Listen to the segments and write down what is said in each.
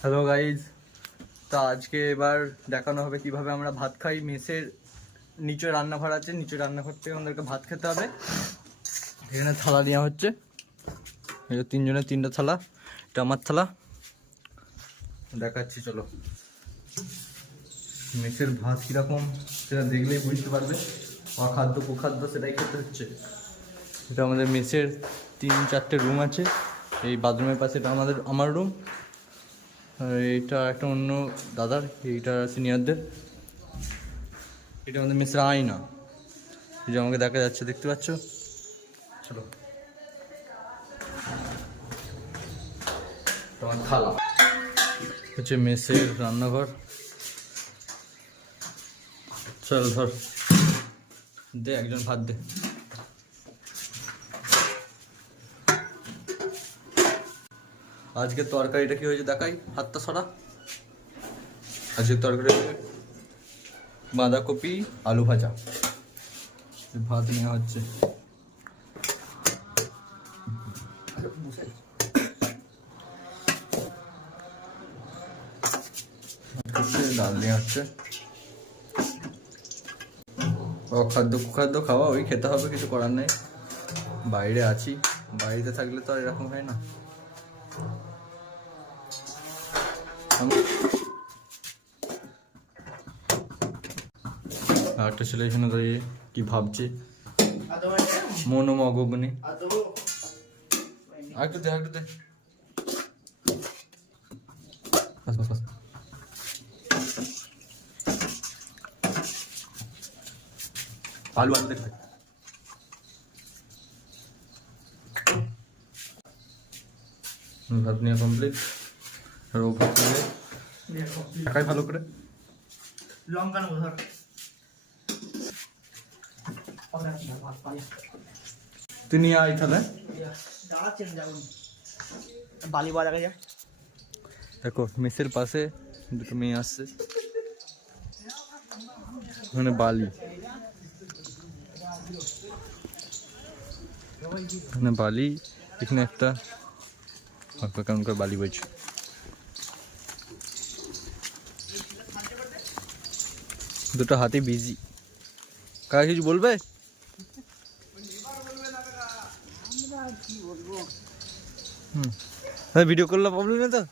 Hello guys, তা আজকে এবার দেখানো হবে কিভাবে আমরা ভাত খাই। মেসের নিচে রান্নাঘর আছে, নিচে রান্নাঘর থেকে আমাদেরকে ভাত খেতে হবে। এখানে থালা নেওয়া হচ্ছে, এই যে তিনজনের তিনটা থালা, এটা আমার থালা। দেখাচ্ছি চলো। মেসের ভাত কীরকম সেটা দেখলেই বুঝতে পারবে। অখাদ্য কুখাদ্য সেটাই খেতে হচ্ছে। এটা আমাদের মেসের 3-4টে রুম আছে। এই বাথরুমের পাশে এটা আমার রুম, আর এইটা একটা অন্য দাদার, এইটা সিনিয়রদের। এটা আমাদের মেসের আয়না, এই যে আমাকে দেখা যাচ্ছে, দেখতে পাচ্ছ। চলো, তোমার থালা হচ্ছে মেসের রান্নাঘর। চল ধর, দে একজন ভাত দে। আজকে তরকারিটা কি হয়েছে দেখাই, হাতটা সরা। আজকের তরকারি বাঁধাকপি আলু ভাজা, ভাত নেওয়া হচ্ছে। ডাল নেওয়া হচ্ছে। অখাদ্য কুখাদ্য খাওয়া, ওই খেতে হবে, কিছু করার নেই। বাইরে আছি, বাড়িতে থাকলে তো আর এরকম হয় না। একটা ছেলে এখানে দাঁড়িয়ে কি ভাবছে, মনোমগ্নে। একটু দে, একটু দে। আলু আলু দেখতে ভাত নিয়ে কমপ্লিট। আর ও ভাত নিয়ে একাই ভালো করে লঙ্কা নেবো ধর। তুই আয় তাহলে। বালি বাজা যায়। দেখো মেসের পাশে দুটো মেয়ে আসছে, ওখানে বালি, এখানে বালি, এখানে একটা কেমন করে বালি বইছে। দুটো হাতে বিজি। কার কিছু বলবে? ভিডিও করলে প্রবলেম নেই তো?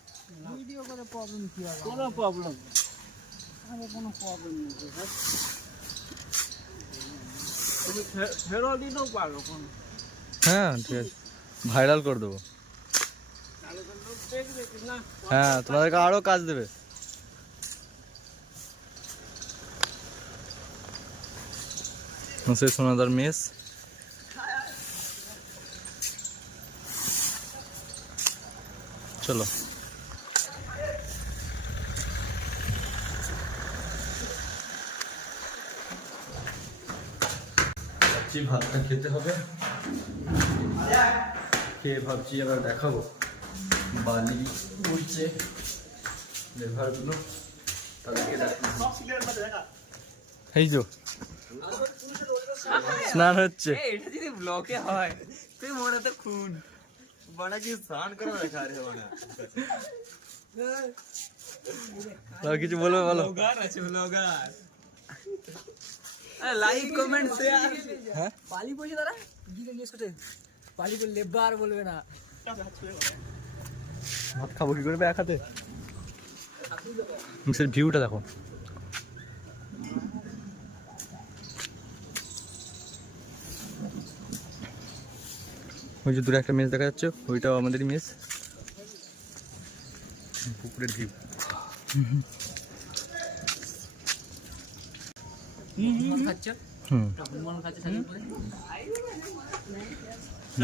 ভিডিও করে প্রবলেম কি হবে? কোনো প্রবলেম নেই, কোনো প্রবলেম নেই। তুমি ফেরত দিতেও পারো কোনো। হ্যাঁ ঠিক আছে, ভাইরাল করে দেবো। হ্যাঁ, তোমাদেরকে আরো কাজ দেবে। সোনাদার মেস। চলো ভাতটা খেতে হবে, খেয়ে ভাবছি এবার দেখাবো বালি উঠছে লেভারগুলো, তাদেরকে এই তো স্নান হচ্ছে। এটা যদি ব্লকে হয় তুই মনে তো খুন বড়া কি স্নান করে রাখা রে বড়া। আর কিছু বলবে বলো। ব্লগার আছে, ব্লগার। Like comment share. হ্যাঁ, পালি বসে দাঁড়া, জিজ্ঞেস করতে পালি বললে বার বলবে না। ভাত খাবো কি করবে এক হাতে। মিসের ভিউটা দেখো, ওই যে দূরে একটা মেস দেখা যাচ্ছে, ওইটাও আমাদেরই মেস। পুকুরের ভিউ।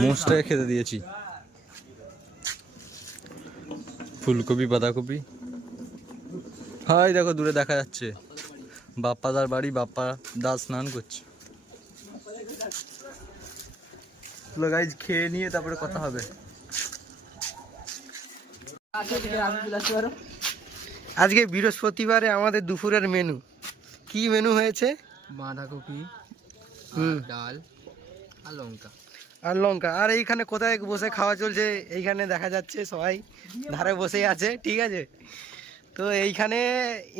মোষটাকে খেতে দিয়েছি। ফুলকপি বাঁধাকপি। হাই দেখো দূরে দেখা যাচ্ছে বাপ্পাদার বাড়ি, বাপ্পা দা স্নান করছে। গাইজ খেয়ে নিয়ে তারপরে কথা হবে। আজকে বৃহস্পতিবারে আমাদের দুপুরের মেনু কি মেনু হয়েছে? বাঁধাকপি, ডাল আর লঙ্কা। আর লঙ্কা। আর এইখানে কোথায় বসে খাওয়া চলছে এইখানে দেখা যাচ্ছে, সবাই ধারে বসেই আছে, ঠিক আছে। তো এইখানে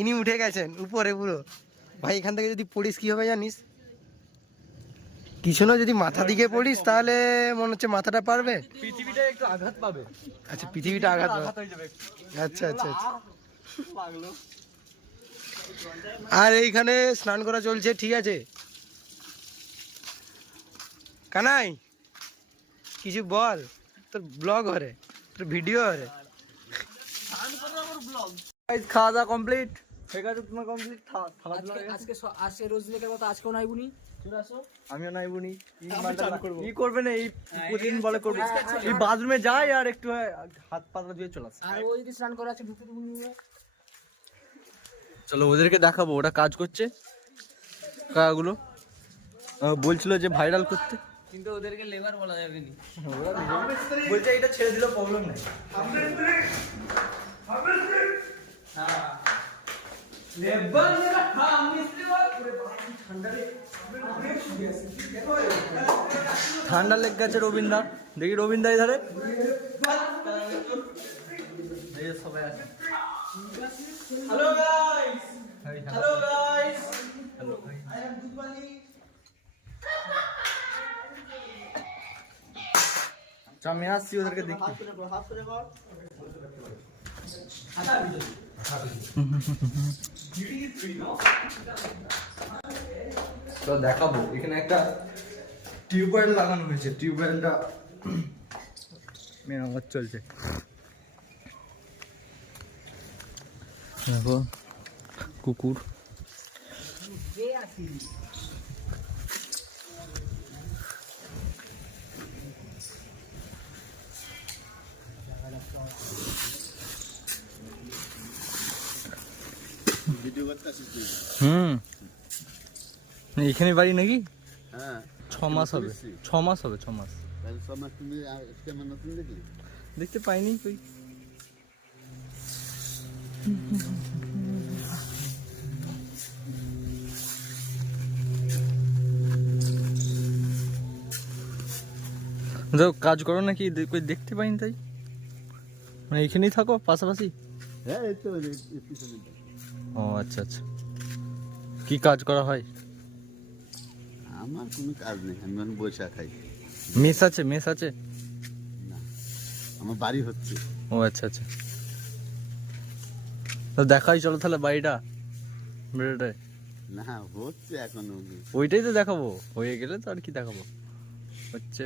ইনি উঠে গেছেন উপরে পুরো। ভাই এখান থেকে যদি পড়িস কি হবে জানিস? কিছু না, যদি মাথা দিকে পড়িস তাহলে মনে হচ্ছে মাথাটা পারবে। পৃথিবীটা একটু আঘাত পাবে। আচ্ছা, পৃথিবীটা আঘাত পাবে। হয়ে যাবে। আচ্ছা আচ্ছা আচ্ছা। আর এইখানে স্নান করা চলছে, ঠিক আছে। কানাই কিছু বল, তোর ব্লগ হরে, তোর ভিডিও হরে। খাওয়া দাওয়া কমপ্লিট, ঠিক আছে তোমার কমপ্লিট। আজকে রোজ লেখার মতো আজকেও নাই বুনি, চলে আসো। আমিও নাই বুনি। কি করবে না এই প্রতিদিন বলে করবে, এই বাথরুমে যাই আর একটু হাত পাতলা ধুয়ে চলে আসে। আর ও যদি স্নান করে আছে ঢুকতে বুনি। চলো ওদেরকে দেখাবো ওরা কাজ করছে কাকাগুলো। বলছিল যে ভাইরাল করতে, কিন্তু ওদেরকে লেবার বলা যাবে না। বলছে এটা ছেড়ে দিলে প্রবলেম নেই। ঠান্ডা লেগ গেছে রবীন্দার, দেখি রবীন্দা এধারে সবাই আছে। Hello guys, hello guys, hello I am Dudhbali. আমি আসছি ওদেরকে দেখি। তো দেখাবো এখানে একটা টিউবওয়েল লাগানো হয়েছে, টিউবওয়েলটা মেরামত চলছে। দেখো কুকুর, এখানে বাড়ি নাকি? হ্যাঁ 6 মাস হবে, 6 মাস হবে, 6 মাস। তাহলে সব মাস তুমি কেমন নতুন দেখলি? দেখতে পাইনি তুই? কাজ করো নাকি দেখতে পাইনি তাই? মানে এখানেই থাকো পাশাপাশি? হ্যাঁ এই তো পিছনে। ও আচ্ছা আচ্ছা। কি কাজ করা হয়? আমার কোনো কাজ নেই, আমি মানে বৈশা খাই। মেস আছে? মেস আছে না, আমার বাড়ি হচ্ছে। ও আচ্ছা আচ্ছা। তো দেখাই চলো তাহলে বাড়িটা বেরোটায়। না হচ্ছে এখনো। ওইটাই তো দেখাবো, হয়ে গেলে তো আর কি দেখাবো। হচ্ছে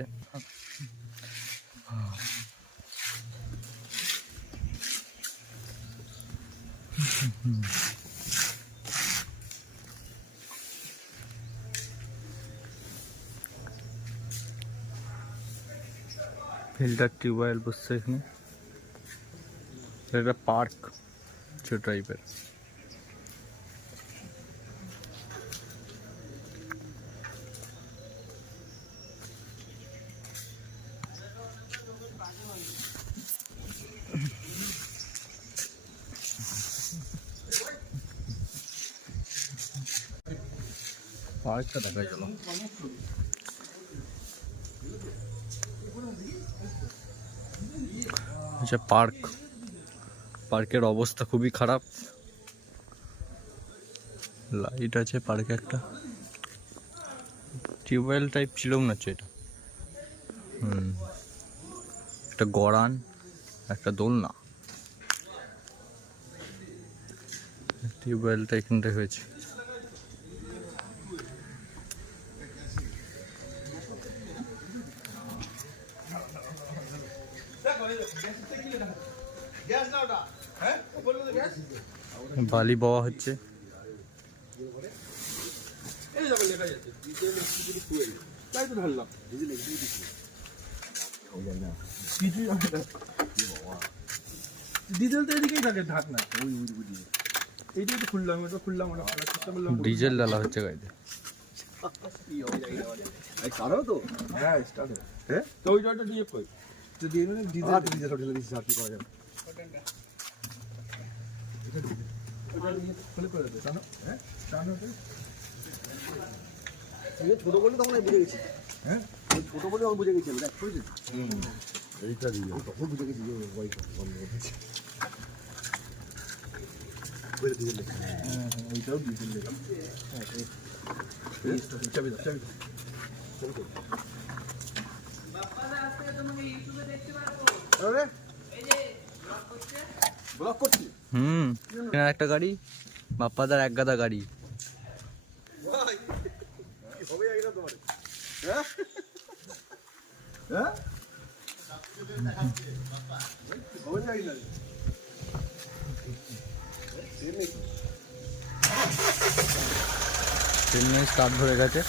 ফিল্টার টিউবওয়েল বসছে এখানে। একটা পার্ক ছোট টাইপের। পার্কটা দেখাই চলো। আচ্ছা পার্ক, পার্কের অবস্থা খুবই খারাপ। লাইট আছে পার্কে, একটা টিউবওয়েল টাইপ ছিল মনে হচ্ছে এটা। একটা গড়ান, একটা দোলনা। টিউবওয়েলটা এখানটায় হয়েছে। বালি বওয়া হচ্ছে। ডিজেল তো এদিকেই থাকে ঢাকনা, এইটাই তো খুললাম, এটা খুললাম, ডিজেল ডালা হচ্ছে গাড়িতে। হ্যাঁ স্টার্ট হ্যাঁ তো ওই জলটা দিয়ে কই তো দিয়ে মানে ডিজেল ডিজেল ঢেলে দিচ্ছি, আর কি করা যাবে। ওটা দিয়ে খুলে করে দে জানো। হ্যাঁ জানো তো ছোট করলে তখন বুঝে গেছি। হ্যাঁ ছোট বলে আমি বুঝে গেছি দেখ বুঝলি এইটা দিয়ে আমি তখন বুঝে গেছি যে ওই বন্ধ হচ্ছে বলে দিয়ে দিলে হ্যাঁ ওইটাও দিয়ে দিলে চাবি দাও চাবি দাও আরে ব্লক করছি এখানে একটা গাড়ি, বাপ্পাদার এক গাদা গাড়ি। হবে আগে তোমার হ্যাঁ হ্যাঁ হবে না আগে ট্রেন স্টার্ট ধরে গেছে।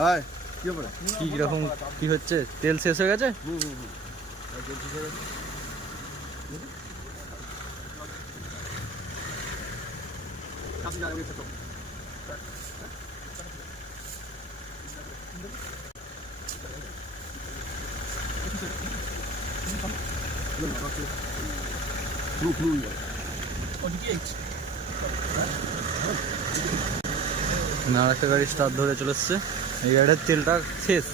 হাই কি হবে কি রকম কি হচ্ছে? তেল শেষ হয়ে গেছে? না, একটা গাড়ি স্টার্ট ধরে চলে এসছে। এই গাড়ির তেলটা শেষ,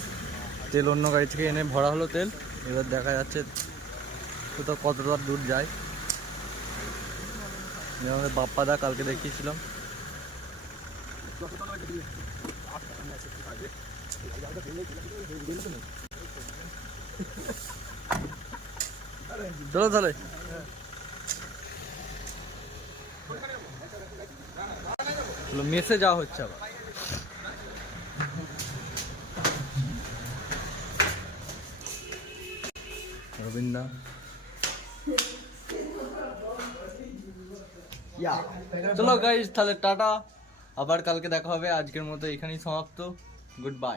তেল অন্য গাড়ি থেকে এনে ভরা হলো তেল। এবার দেখা যাচ্ছে কোথাও কতটা দূর যায়। আমাদের বাপ্পাদা কালকে দেখিয়েছিলাম। চলো তাহলে। মেসে যাওয়া হচ্ছে আবার। রবীন্দ্র চলো গাইস, তাহলে টাটা, আবার কালকে দেখা হবে। আজকের মতো এখানেই সমাপ্ত। Good bye.